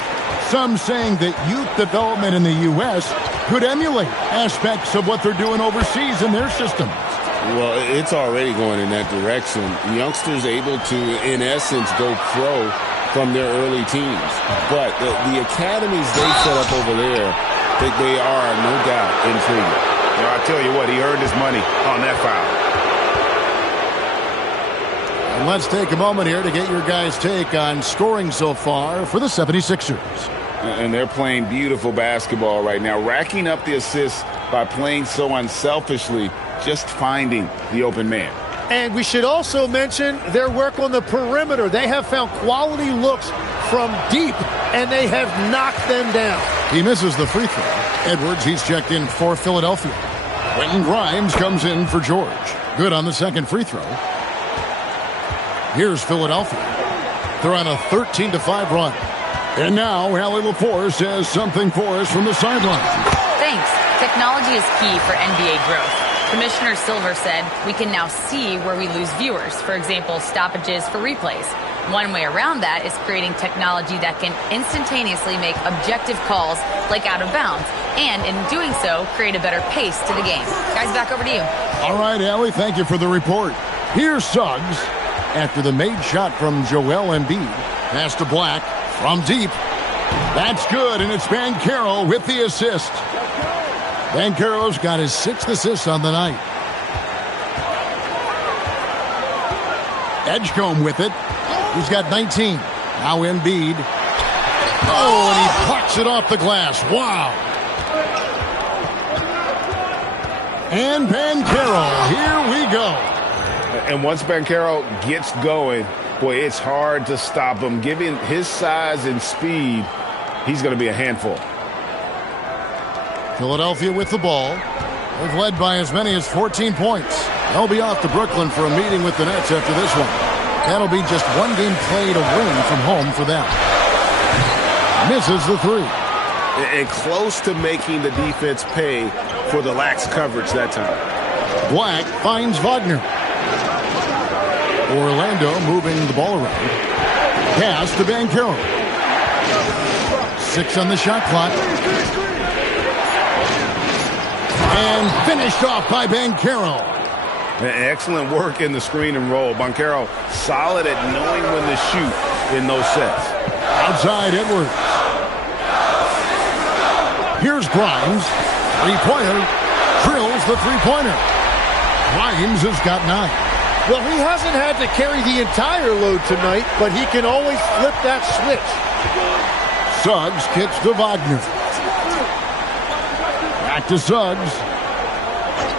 Some saying that youth development in the U.S. could emulate aspects of what they're doing overseas in their systems. Well, it's already going in that direction. Youngsters able to, in essence, go pro from their early teens. But the academies they set up over there, they are, no doubt, intriguing. You know, I tell you what, he earned his money on that foul. And let's take a moment here to get your guys' take on scoring so far for the 76ers. And they're playing beautiful basketball right now, racking up the assists by playing so unselfishly, just finding the open man. And we should also mention their work on the perimeter. They have found quality looks from deep, and they have knocked them down. He misses the free throw. Edwards, he's checked in for Philadelphia. Quentin Grimes comes in for George. Good on the second free throw. Here's Philadelphia. They're on a 13-5 run. And now, Allie LaForce has something for us from the sideline. Thanks. Technology is key for NBA growth. Commissioner Silver said we can now see where we lose viewers, for example, stoppages for replays. One way around that is creating technology that can instantaneously make objective calls like out of bounds, and in doing so, create a better pace to the game. Guys, back over to you. All right, Allie, thank you for the report. Here's Suggs after the made shot from Joel Embiid. Pass to Black from deep. That's good, and it's Banchero with the assist. Banchero's got his 6th assist on the night. Edgecombe with it. He's got 19. Now Embiid. Oh, and he plucks it off the glass. Wow. And Banchero, here we go. And once Banchero gets going, boy, it's hard to stop him. Given his size and speed, he's going to be a handful. Philadelphia with the ball. They've led by as many as 14 points. They'll be off to Brooklyn for a meeting with the Nets after this one. That'll be just one game played away from home for them. Misses the three. And close to making the defense pay for the lax coverage that time. Black finds Wagner. Orlando moving the ball around. Pass to Banchero. 6 on the shot clock. And finished off by Banchero. Excellent work in the screen and roll. Banchero solid at knowing when to shoot in those sets. Outside Edwards. Here's Grimes. Three-pointer. Drills the three-pointer. Grimes has got 9. Well, he hasn't had to carry the entire load tonight, but he can always flip that switch. Suggs kicks to Wagner. Back to Suggs.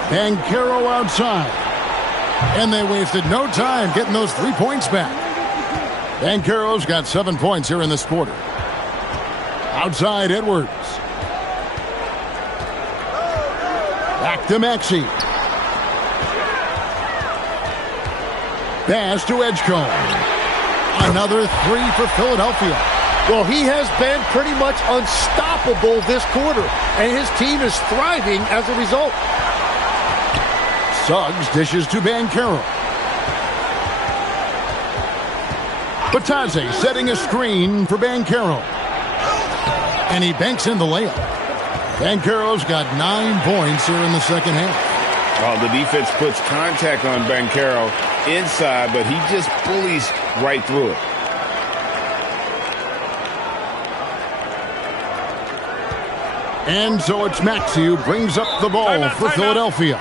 Banchero outside. And they wasted no time getting those 3 points back. Banchero's got 7 points here in this quarter. Outside Edwards. Back to Maxey. Pass to Edgecombe. Another 3 for Philadelphia. Well, he has been pretty much unstoppable this quarter, and his team is thriving as a result. Suggs dishes to Banchero. Batadze setting a screen for Banchero. And he banks in the layup. Banchero's got 9 points here in the second half. Well, the defense puts contact on Banchero inside, but he just bullies right through it. And so it's Maxey who brings up the ball for Philadelphia.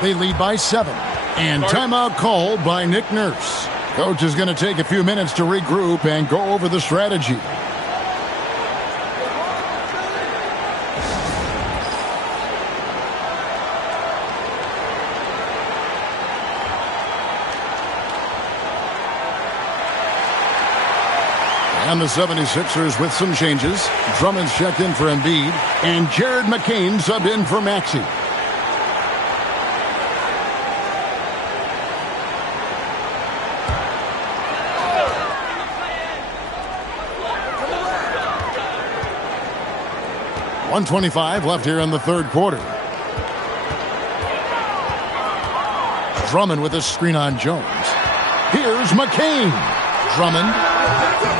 They lead by 7. And timeout called by Nick Nurse. Coach is going to take a few minutes to regroup and go over the strategy. And the 76ers with some changes. Drummond's checked in for Embiid. And Jared McCain subbed in for Maxey. .125 left here in the third quarter. Drummond with a screen on Jones. Here's McCain. Drummond.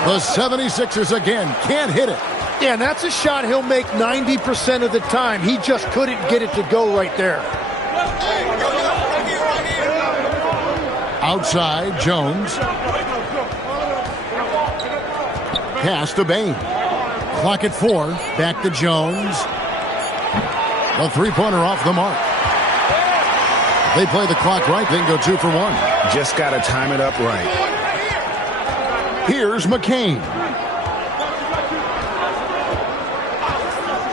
The 76ers again can't hit it. Yeah, and that's a shot he'll make 90% of the time. He just couldn't get it to go right there. Outside, Jones. Pass to Bain. Clock at 4. Back to Jones. The three-pointer off the mark. They play the clock right, then go 2 for 1. Just got to time it up right. Here's McCain.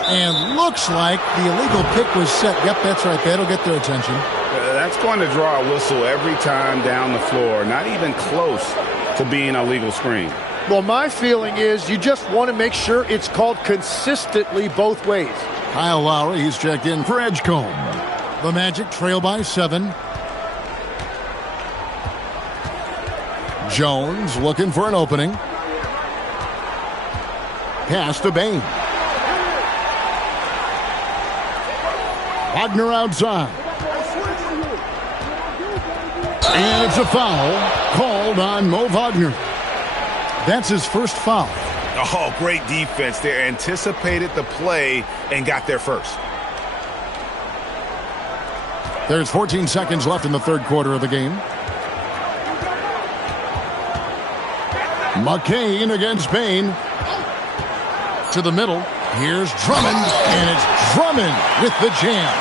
And looks like the illegal pick was set. Yep, that's right. That'll get their attention. That's going to draw a whistle every time down the floor. Not even close to being a legal screen. Well, my feeling is you just want to make sure it's called consistently both ways. Kyle Lowry, he's checked in for Edgecombe. The Magic trail by 7. Jones looking for an opening. Pass to Bain. Wagner outside. And it's a foul called on Mo Wagner. That's his first foul. Oh, great defense there. Anticipated the play and got there first. There's 14 seconds left in the third quarter of the game. McCain against Bain. To the middle. Here's Drummond, and it's Drummond with the jam.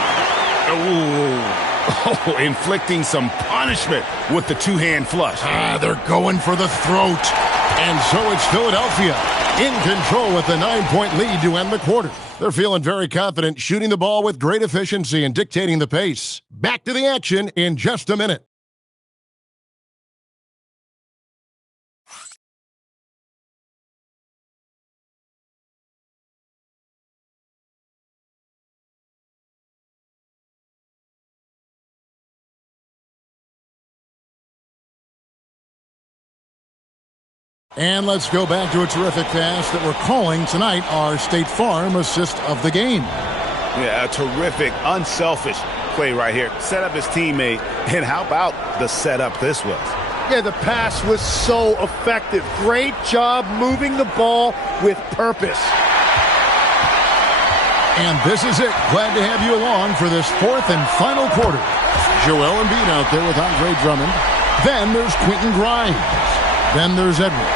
Oh, inflicting some punishment with the two-hand flush. They're going for the throat. And so it's Philadelphia in control with the 9-point lead to end the quarter. They're feeling very confident, shooting the ball with great efficiency and dictating the pace. Back to the action in just a minute. And let's go back to a terrific pass that we're calling tonight our State Farm assist of the game. Yeah, a terrific, unselfish play right here. Set up his teammate, and how about the setup this was? Yeah, the pass was so effective. Great job moving the ball with purpose. And this is it. Glad to have you along for this fourth and final quarter. Joel Embiid out there with Andre Drummond. Then there's Quentin Grimes. Then there's Edwards.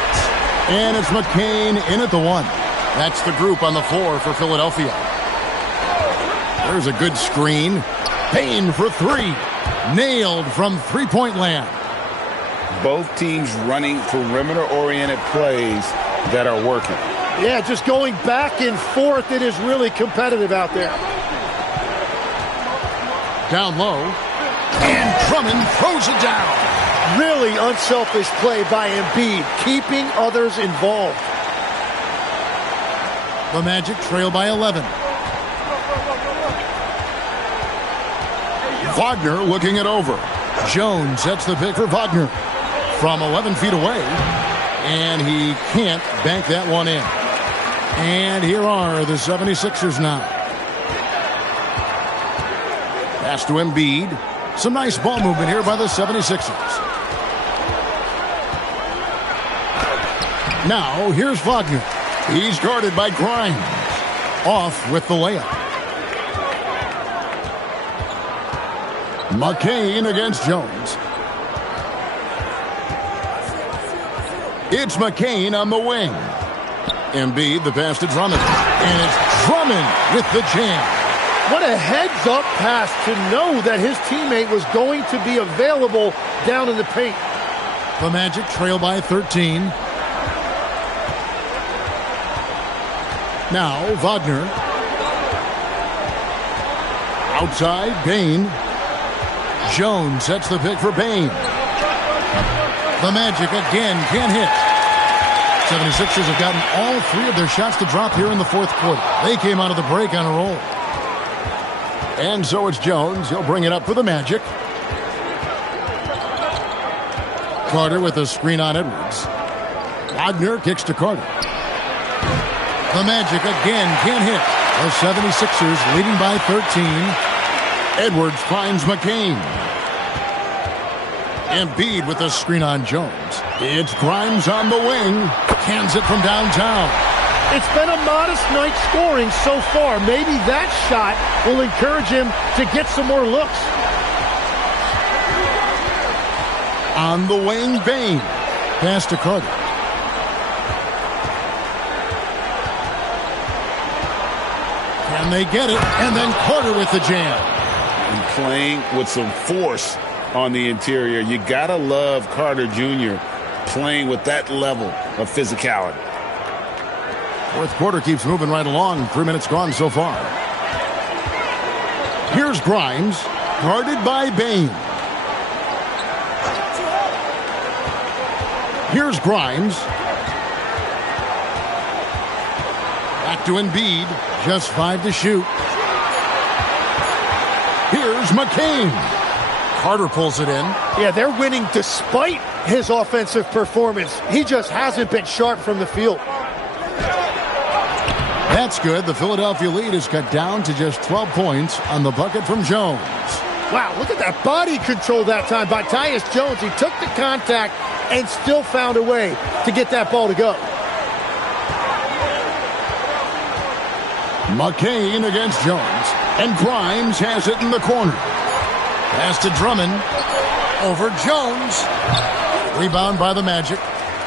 And it's McCain in at the 1. That's the group on the floor for Philadelphia. There's a good screen. Payne for 3. Nailed from three-point land. Both teams running perimeter-oriented plays that are working. Yeah, just going back and forth. It is really competitive out there. Down low. And Drummond throws it down. Really unselfish play by Embiid, keeping others involved. The Magic trail by 11. Wagner looking it over. Jones sets the pick for Wagner from 11 feet away. And he can't bank that one in. And here are the 76ers now. Pass to Embiid. Some nice ball movement here by the 76ers. Now, here's Wagner. He's guarded by Grimes. Off with the layup. McCain against Jones. It's McCain on the wing. Embiid, the pass to Drummond. And it's Drummond with the jam. What a heads-up pass to know that his teammate was going to be available down in the paint. The Magic trail by 13. Now, Wagner. Outside, Bain. Jones sets the pick for Bain. The Magic again can't hit. 76ers have gotten all 3 of their shots to drop here in the fourth quarter. They came out of the break on a roll. And so it's Jones. He'll bring it up for the Magic. Carter with a screen on Edwards. Wagner kicks to Carter. The Magic again can't hit. The 76ers leading by 13. Edwards finds McCain. Embiid with a screen on Jones. It's Grimes on the wing. Cans it from downtown. It's been a modest night scoring so far. Maybe that shot will encourage him to get some more looks. On the wing, Bain. Pass to Carter. Can they get it? And then Carter with the jam. And playing with some force on the interior. You gotta love Carter Jr. playing with that level of physicality. Fourth quarter keeps moving right along. 3 minutes gone so far. Here's Grimes, guarded by Bain. Here's Grimes. Back to Embiid. Just 5 to shoot. Here's McCain. Carter pulls it in. Yeah, they're winning despite his offensive performance. He just hasn't been sharp from the field. That's good. The Philadelphia lead is cut down to just 12 points on the bucket from Jones. Wow, look at that body control that time by Tyus Jones. He took the contact and still found a way to get that ball to go. McCain against Jones. And Grimes has it in the corner. Pass to Drummond. Over Jones. Rebound by the Magic.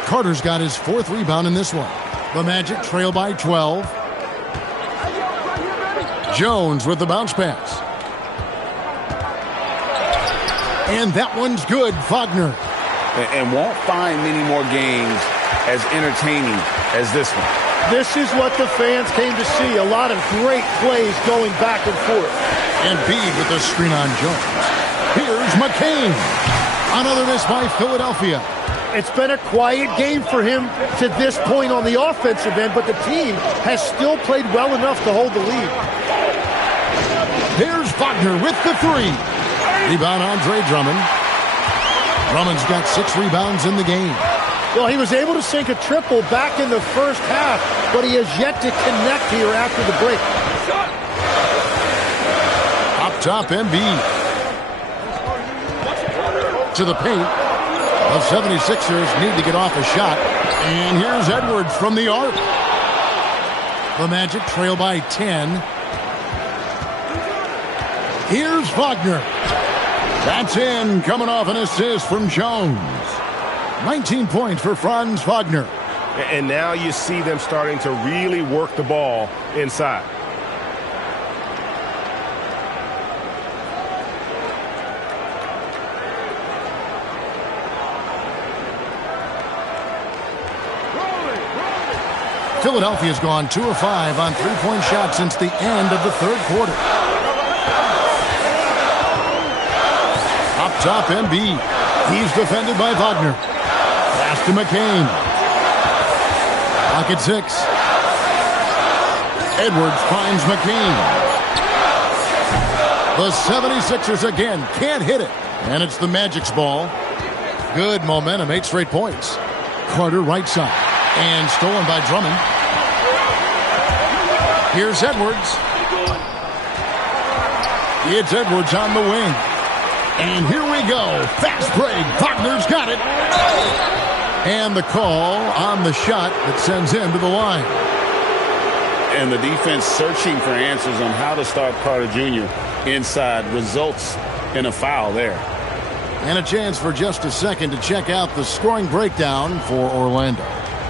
Carter's got his 4th rebound in this one. The Magic trail by 12. Jones with the bounce pass. And that one's good, Wagner. And won't find many more games as entertaining as this one. This is what the fans came to see. A lot of great plays going back and forth. Embiid with the screen on Jones. Here's McCain. Another miss by Philadelphia. It's been a quiet game for him to this point on the offensive end, but the team has still played well enough to hold the lead. Here's Wagner with the 3. Rebound Andre Drummond. Drummond's got 6 rebounds in the game. Well, he was able to sink a triple back in the first half, but he has yet to connect here after the break. Up top, Embiid. To the paint. The 76ers need to get off a shot. And here's Edwards from the arc. The Magic trail by 10. Here's Wagner. That's in, coming off an assist from Jones. 19 points for Franz Wagner. And now you see them starting to really work the ball inside. Philadelphia's gone 2 of 5 on 3-point shots since the end of the third quarter. Up top, Embiid. He's defended by Wagner. Pass to McCain. Pocket 6. Edwards finds McCain. The 76ers again can't hit it. And it's the Magic's ball. Good momentum, 8 straight points. Carter right side. And stolen by Drummond. Here's Edwards. It's Edwards on the wing. And here we go. Fast break. Wagner's got it. And the call on the shot that sends him to the line. And the defense searching for answers on how to start Carter Jr. inside results in a foul there. And a chance for just a second to check out the scoring breakdown for Orlando.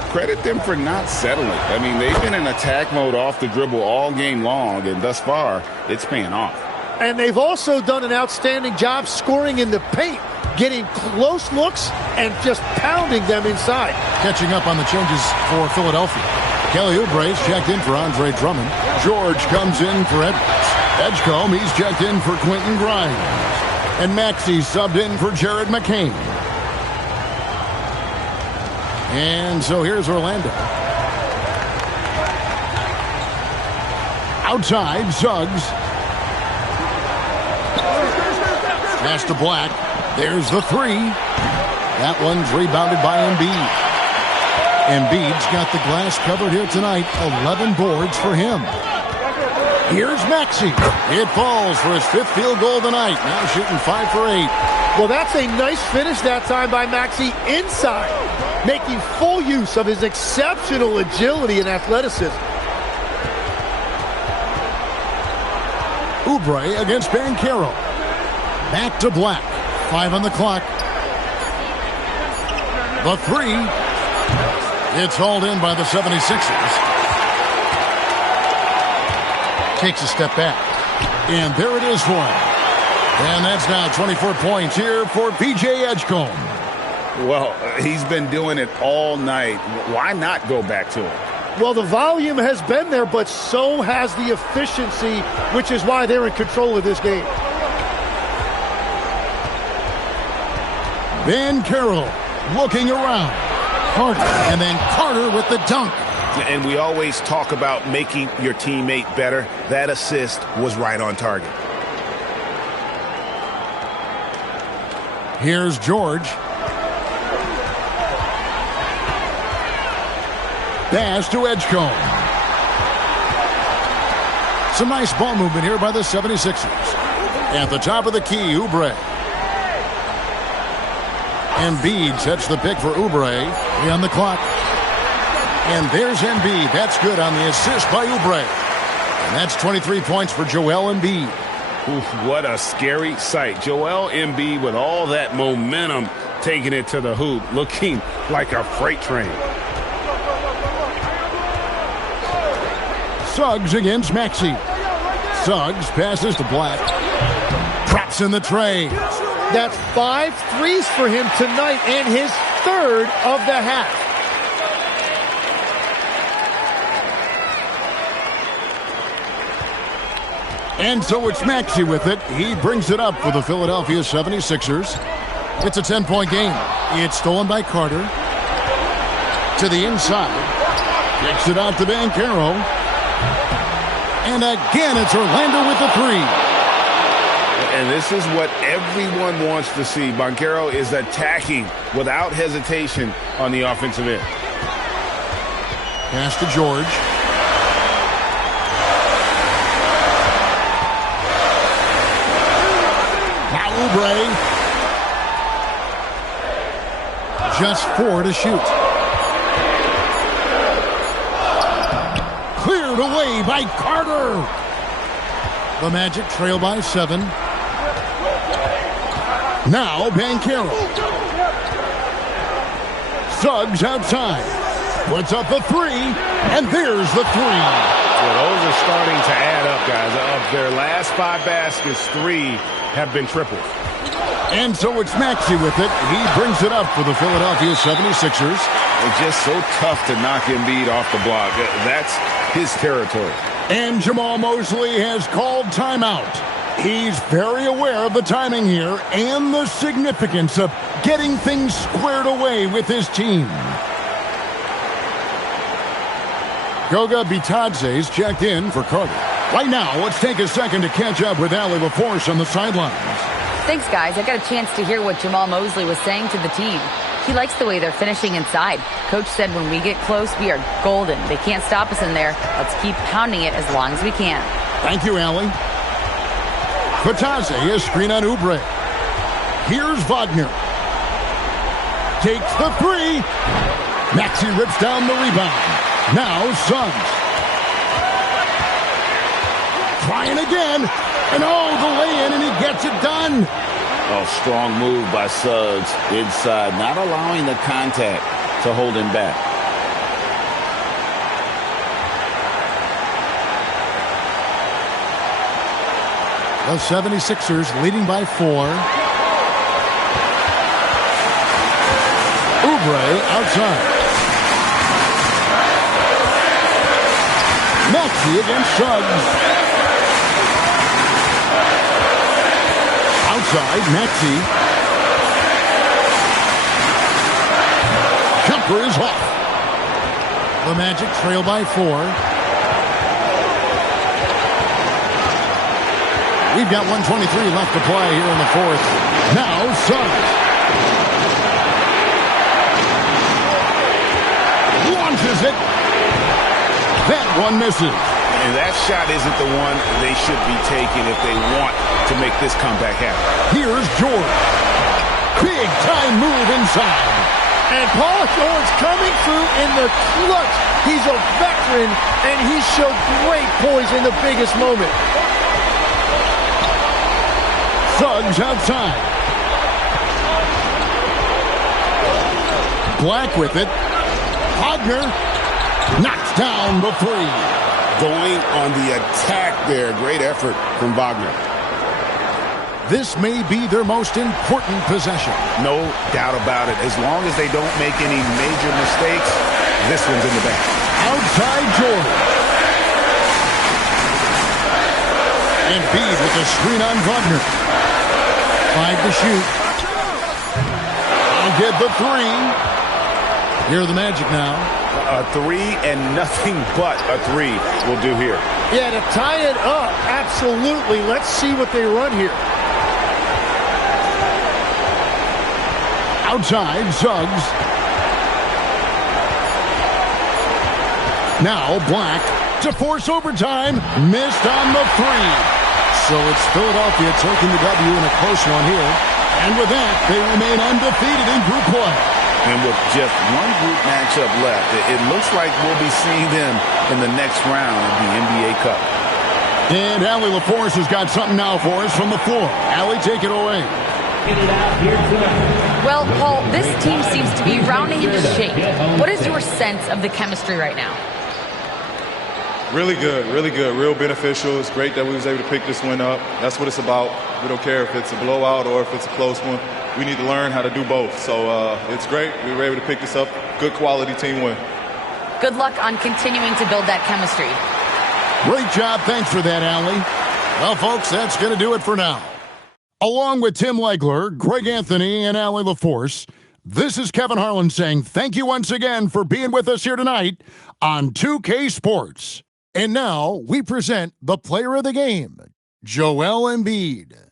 Credit them for not settling. I mean, they've been in attack mode off the dribble all game long, and thus far, it's paying off. And they've also done an outstanding job scoring in the paint, getting close looks and just pounding them inside. Catching up on the changes for Philadelphia. Kelly Oubre's checked in for Andre Drummond. George comes in for Edwards. Edgecombe, he's checked in for Quentin Grimes. And Maxey subbed in for Jared McCain. And so here's Orlando. Outside, Suggs. Pass to Black. There's the three. That one's rebounded by Embiid. Embiid's got the glass covered here tonight. 11 boards for him. Here's Maxey. It falls for his 5th field goal tonight. Now shooting 5 for 8. Well, that's a nice finish that time by Maxey inside, making full use of his exceptional agility and athleticism. Oubre against Banchero. Back to Black. 5 on the clock. The three. It's hauled in by the 76ers. Takes a step back. And there it is for him. And that's now 24 points here for PJ Edgecombe. Well, he's been doing it all night. Why not go back to it? Well, the volume has been there, but so has the efficiency, which is why they're in control of this game. Banchero looking around. Carter, and then Carter with the dunk. And we always talk about making your teammate better. That assist was right on target. Here's George. Pass to Edgecombe. Some nice ball movement here by the 76ers. At the top of the key, Oubre. Embiid sets the pick for Oubre. On the clock. And there's Embiid. That's good on the assist by Oubre. And that's 23 points for Joel Embiid. Oof, what a scary sight. Joel Embiid with all that momentum taking it to the hoop, looking like a freight train. Suggs against Maxey. Suggs passes to Black. Drops in the tray. That's 5 threes for him tonight and his 3rd of the half. And so it's Maxey with it. He brings it up for the Philadelphia 76ers. It's a 10-point game. It's stolen by Carter. To the inside. Kicks it out to Banchero. And again, it's Orlando with the three. And this is what everyone wants to see. Banchero is attacking without hesitation on the offensive end. Pass to George. Now Oubre. Just 4 to shoot. Cleared away by Carter. The Magic trail by 7. Now Banchero. Suggs outside. Puts up the three. And there's the three. Well, those are starting to add up, guys. Of their last 5 baskets, 3 have been triples. And so it's Maxey with it. He brings it up for the Philadelphia 76ers. It's just so tough to knock Embiid off the block. That's his territory. And Jamal Mosley has called timeout. He's very aware of the timing here and the significance of getting things squared away with his team. Goga Bitadze's checked in for Carter. Right now, let's take a second to catch up with Allie LaForce on the sidelines. Thanks, guys. I got a chance to hear what Jamal Mosley was saying to the team. He likes the way they're finishing inside. Coach said when we get close, we are golden. They can't stop us in there. Let's keep pounding it as long as we can. Thank you, Allie. Bitadze is screen on Oubre. Here's Wagner. Takes the three. Maxey rips down the rebound. Now Suggs. Trying again. And the lay-in, and he gets it done. Oh, strong move by Suggs inside, not allowing the contact to hold him back. The 76ers leading by 4. Oubre outside. Maxey against Suggs. Outside, Maxey. Jump jumper is off. The Magic trail by 4. We've got 1:23 left to play here in the fourth. Now, Suggs. Launches it. That one misses. And that shot isn't the one they should be taking if they want to make this comeback happen. Here's George. Big time move inside. And Paul George coming through in the clutch. He's a veteran, and he showed great poise in the biggest moment. Suggs outside. Black with it. Wagner knocks down the 3. Going on the attack there. Great effort from Wagner. This may be their most important possession. No doubt about it. As long as they don't make any major mistakes, this one's in the bag. Outside George. Embiid with the screen on Wagner. 5 to shoot. I'll get the 3. Here are the Magic now. A 3 and nothing but a 3 will do here. Yeah, to tie it up, absolutely. Let's see what they run here. Outside, Suggs. Now Black to force overtime. Missed on the 3. So it's Philadelphia taking the W in a close one here. And with that, they remain undefeated in group play. And with just one group matchup left, it looks like we'll be seeing them in the next round of the NBA Cup. And Allie LaForce has got something now for us from the floor. Allie, take it away. Well, Paul, this team seems to be rounding into shape. What is your sense of the chemistry right now? Really good, real beneficial. It's great that we was able to pick this one up. That's what it's about. We don't care if it's a blowout or if it's a close one. We need to learn how to do both. So it's great. We were able to pick this up. Good quality team win. Good luck on continuing to build that chemistry. Great job. Thanks for that, Allie. Well, folks, that's going to do it for now. Along with Tim Legler, Greg Anthony, and Allie LaForce, this is Kevin Harlan saying thank you once again for being with us here tonight on 2K Sports. And now we present the player of the game, Joel Embiid.